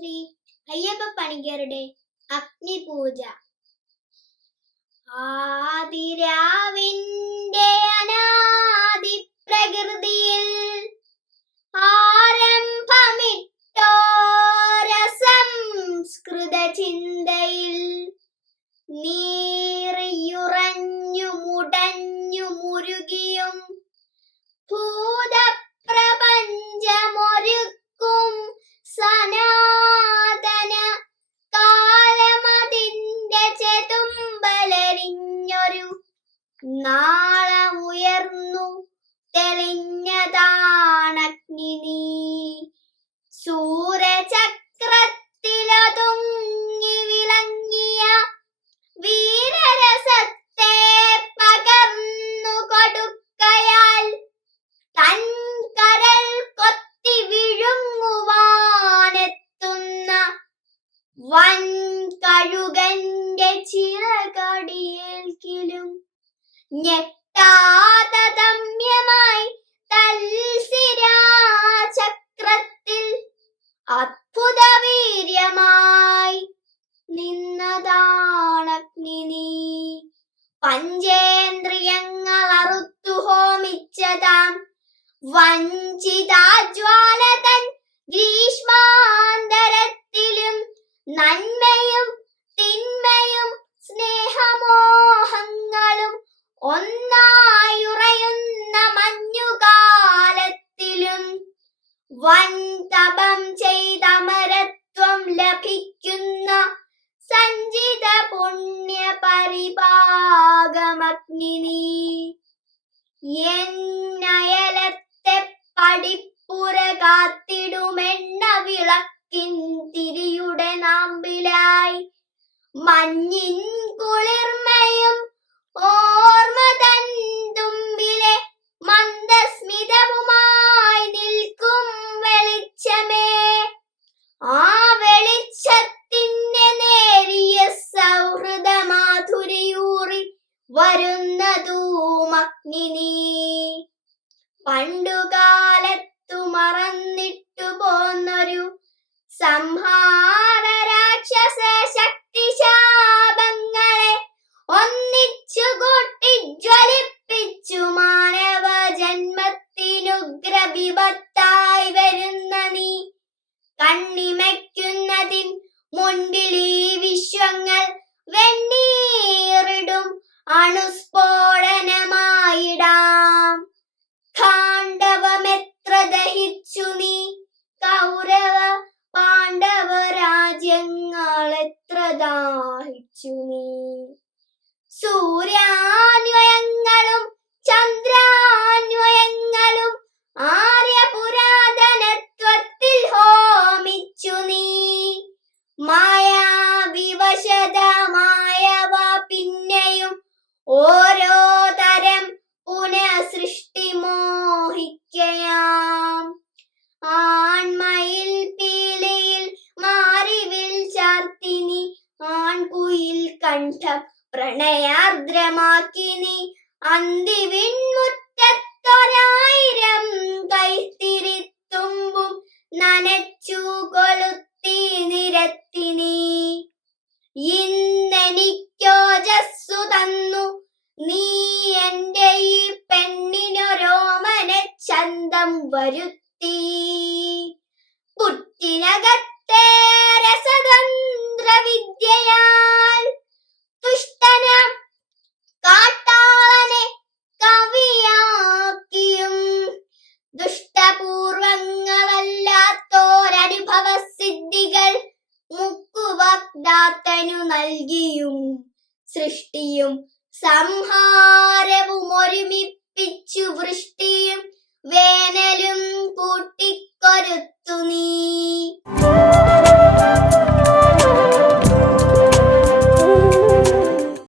ശ്രീ അയ്യപ്പ പണിക്കരുടെ അഗ്നിപൂജ. ആദിരാവിന്റെ അനാദി പ്രകൃതിയിൽ ആരംഭമിട്ടോരസംസ്കൃത ചിന്തയിൽ നീറിയുറഞ്ഞു മുടഞ്ഞു മുരുകിയും ഭൂതപ്രപഞ്ചമൊരുക്കും സനാതന കാലമതിന്റെ ചെതുമ്പലരിഞ്ഞൊരു നാളമുയർന്നു തെളിഞ്ഞതാണഗ്നി. നീ സൂര്യചക്രത്തിലൊതുങ്ങി വിളങ്ങിയ വീരരസത്തെ പകർന്നു കൊടുക്കയാൽ തൻ കരൾ കൊത്തി വിഴുങ്ങുവാനെത്തുന്ന വൻ കഴുകന്റെ ചിറകടിയേൽക്കിലും ഞെട്ടാതമ്യമായി തൽശിരാചക്രത്തിൽ അദ്ഭുത വീര്യമായി നിന്നതാണഗ്നി. നീ പഞ്ചേന്ദ്രിയങ്ങൾ അറുത്തു ഹോമിച്ചതാം വഞ്ചിതാജ്വാല തൻ ഗ്രീഷ്മാന്തരത്തിലും നന്മയും തിന്മയും സ്നേഹമോഹങ്ങളും ഒന്നായുറയുന്ന മഞ്ഞുകാലത്തിലും വൻ തപം ചെയ്തമരത്വം ലഭിക്കുന്ന സഞ്ചിത പുണ്യ പരിഭാഗമഗ്നി. നീ എന്നയലത്തെ പടിപ്പുര കാത്തിടുമെണ്ണ വിളക്കിൻ തിരിയുടെ നാമ്പിലായി മഞ്ഞിൻ കുളിർമയും ഓർമ്മതൻ തുമ്പിലെ മന്ദസ്മിതവുമായി നിൽക്കും വെളിച്ചമേ. ആ വെളിച്ചത്തിന്റെ നേരിയ സൗഹൃദ മാധുരിയൂറി വരുന്നതൂമഗ്നി. നീ പണ്ടുകാലത്തു മറന്നിട്ടു പോന്നൊരു സംഹാര രാക്ഷസ ശക്തിശാപങ്ങളെ ഒന്നിച്ചുകൂട്ടി ജ്വലിപ്പിച്ചു മാനവ ജന്മത്തിനുഗ്രവിപത്തായി വരുന്ന നീ കണ്ണിമയ്ക്കുന്നതിൻ മുൻപിൽ ഈ വിശ്വങ്ങൾ വെണ്ണീറിടും അണുസ്ഫോടനമായിടാം. ഖാണ്ഡവമെത്ര ദഹിച്ചു നീ, കൗരവ പാണ്ഡവ രാജ്യങ്ങൾ എത്ര ദാഹിച്ചു നീ. സൂര്യാന്വയങ്ങളും ചന്ദ്രാന്വയങ്ങളും ആര്യപുരാതനത്വത്തിൽ ഹോമിച്ചു നീ. മായാവിവശതമായവ പിന്നെയും ഓരോ തരം പുനഃസൃഷ്ടി മോഹിക്കയാം. ആൺമയിൽ പീലിയിൽ മാറിവിൽ ചാർത്തിനി, ആൺകുയിൽ കണ്ഠം പ്രണയാർദ്രമാക്കിനി. അന്തിവിൺമുറ്റത്തൊരായിരം കൈത്തിരിത്തുമ്പും നനച്ചു കൊളുത്തി നിരത്തിനി. ഇന്നെനിക്കോജസ്സു തന്നു നീ എന്റെ ഈ പെണ്ണിനൊരോമന ചന്തം വരുത്തി. പുറ്റിനകത്തെ രസതന്ത്ര വിദ്യയാൽ തുഷ്ടനാം കാട്ടാളനെ കവിയാക്കിയും ദുഷ്ടപൂർവങ്ങളല്ലാത്തോരനുഭവ സിദ്ധികൾ മുക്കുവക്താത്തനു നൽകിയും സൃഷ്ടിയും സംഹാരവും ഒരുമിപ്പിച്ചു വൃഷ്ടിയും വേനലും കൂട്ടിക്കൊരുത്തു നീ.